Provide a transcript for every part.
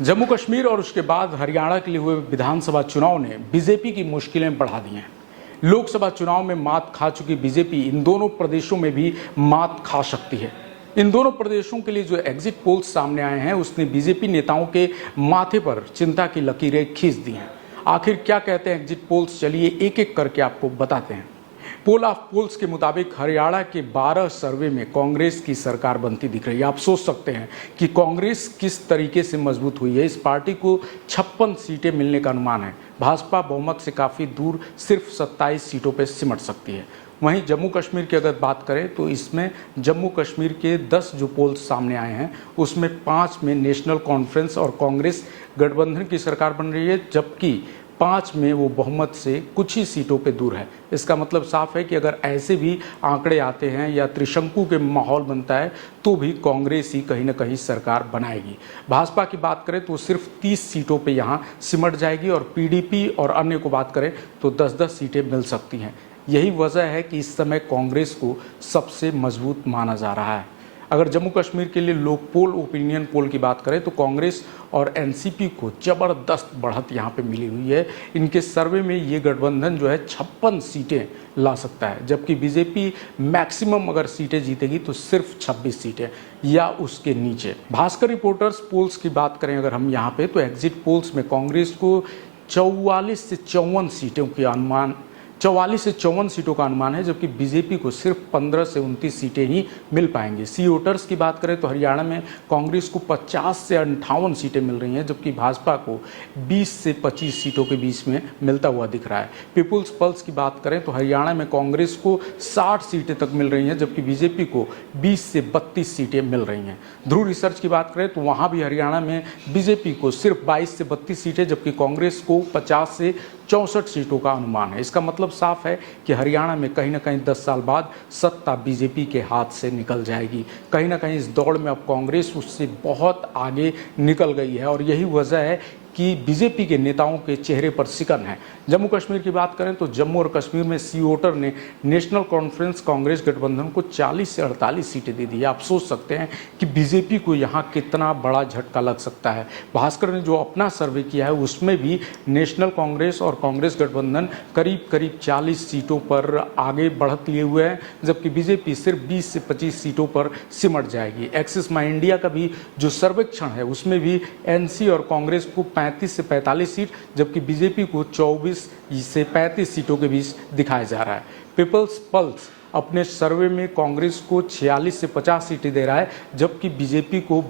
जम्मू कश्मीर और उसके बाद हरियाणा के लिए हुए विधानसभा चुनाव ने बीजेपी की मुश्किलें बढ़ा दी हैं। लोकसभा चुनाव में मात खा चुकी बीजेपी इन दोनों प्रदेशों में भी मात खा सकती है। इन दोनों प्रदेशों के लिए जो एग्जिट पोल्स सामने आए हैं उसने बीजेपी नेताओं के माथे पर चिंता की लकीरें खींच दी हैं। आखिर क्या कहते हैं एग्जिट पोल्स, चलिए एक एक करके आपको बताते हैं। पोल ऑफ पोल्स के मुताबिक हरियाणा के 12 सर्वे में कांग्रेस की सरकार बनती दिख रही है। आप सोच सकते हैं कि कांग्रेस किस तरीके से मजबूत हुई है। इस पार्टी को 56 सीटें मिलने का अनुमान है। भाजपा बहुमत से काफ़ी दूर सिर्फ 27 सीटों पर सिमट सकती है। वहीं जम्मू कश्मीर की अगर बात करें तो इसमें जम्मू कश्मीर के 10 जो पोल्स सामने आए हैं उसमें 5 में नेशनल कॉन्फ्रेंस और कांग्रेस गठबंधन की सरकार बन रही है, जबकि 5 में वो बहुमत से कुछ ही सीटों पे दूर है। इसका मतलब साफ है कि अगर ऐसे भी आंकड़े आते हैं या त्रिशंकु के माहौल बनता है तो भी कांग्रेस ही कहीं ना कहीं सरकार बनाएगी। भाजपा की बात करें तो सिर्फ 30 सीटों पे यहाँ सिमट जाएगी और पीडीपी और अन्य को बात करें तो 10-10 सीटें मिल सकती हैं। यही वजह है कि इस समय कांग्रेस को सबसे मजबूत माना जा रहा है। अगर जम्मू कश्मीर के लिए लोक पोल, ओपिनियन पोल की बात करें तो कांग्रेस और एनसीपी को जबरदस्त बढ़त यहाँ पे मिली हुई है। इनके सर्वे में ये गठबंधन जो है 56 सीटें ला सकता है, जबकि बीजेपी मैक्सिमम अगर सीटें जीतेगी तो सिर्फ 26 सीटें या उसके नीचे। भास्कर रिपोर्टर्स पोल्स की बात करें अगर हम यहाँ पे तो एग्जिट पोल्स में कांग्रेस को 44 से 54 सीटों के अनुमान 44 से 54 सीटों का अनुमान है, जबकि बीजेपी को सिर्फ 15 से 29 सीटें ही मिल पाएंगी। सी वोटर्स की बात करें तो हरियाणा में कांग्रेस को 50 से 58 सीटें मिल रही हैं, जबकि भाजपा को 20 से 25 सीटों के बीच में मिलता हुआ दिख रहा है। पीपुल्स पल्स की बात करें तो हरियाणा में कांग्रेस को 60 सीटें तक मिल रही हैं, जबकि बीजेपी को 20 से 32 सीटें मिल रही हैं। ध्रुव रिसर्च की बात करें तो वहाँ भी हरियाणा में बीजेपी को सिर्फ 22 से 32 सीटें, जबकि कांग्रेस को 50 से 64 सीटों का अनुमान है। इसका मतलब साफ है कि हरियाणा में कहीं ना कहीं 10 साल बाद सत्ता बीजेपी के हाथ से निकल जाएगी। कहीं ना कहीं इस दौड़ में अब कांग्रेस उससे बहुत आगे निकल गई है और यही वजह है कि बीजेपी के नेताओं के चेहरे पर सिकन है। जम्मू कश्मीर की बात करें तो जम्मू और कश्मीर में सी वोटर ने नेशनल कॉन्फ्रेंस कांग्रेस गठबंधन को 40 से 48 सीटें दे दी है। आप सोच सकते हैं कि बीजेपी को यहाँ कितना बड़ा झटका लग सकता है। भास्कर ने जो अपना सर्वे किया है उसमें भी नेशनल कांग्रेस और कांग्रेस गठबंधन करीब करीब 40 सीटों पर आगे बढ़त लिए हुए हैं, जबकि बीजेपी सिर्फ 20 से 25 सीटों पर सिमट जाएगी। एक्सिस माई इंडिया का भी जो सर्वेक्षण है उसमें भी एनसी और कांग्रेस को 35 से 45 सीट, जबकि बीजेपी को 24 से 35 सीटों के बीच दिखाया जा रहा है। पीपल्स पल्स अपने सर्वे में कांग्रेस को 46 से 50 सीटें दे रहा है, जबकि बीजेपी को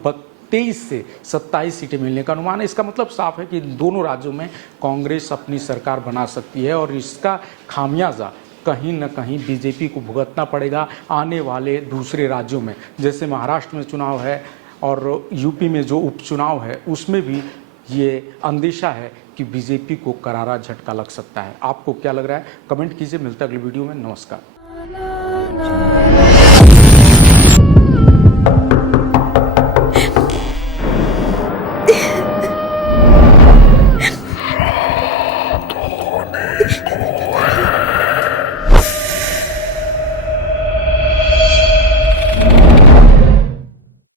23 से 27 सीटें मिलने का अनुमान है। इसका मतलब साफ है कि इन दोनों राज्यों में कांग्रेस अपनी सरकार बना सकती है और इसका खामियाजा कहीं न कहीं बीजेपी को भुगतना पड़ेगा आने वाले दूसरे राज्यों में। जैसे महाराष्ट्र में चुनाव है और यूपी में जो उपचुनाव है उसमें भी ये अंदेशा है कि बीजेपी को करारा झटका लग सकता है। आपको क्या लग रहा है? कमेंट कीजिए। मिलता है अगली वीडियो में। नमस्कार।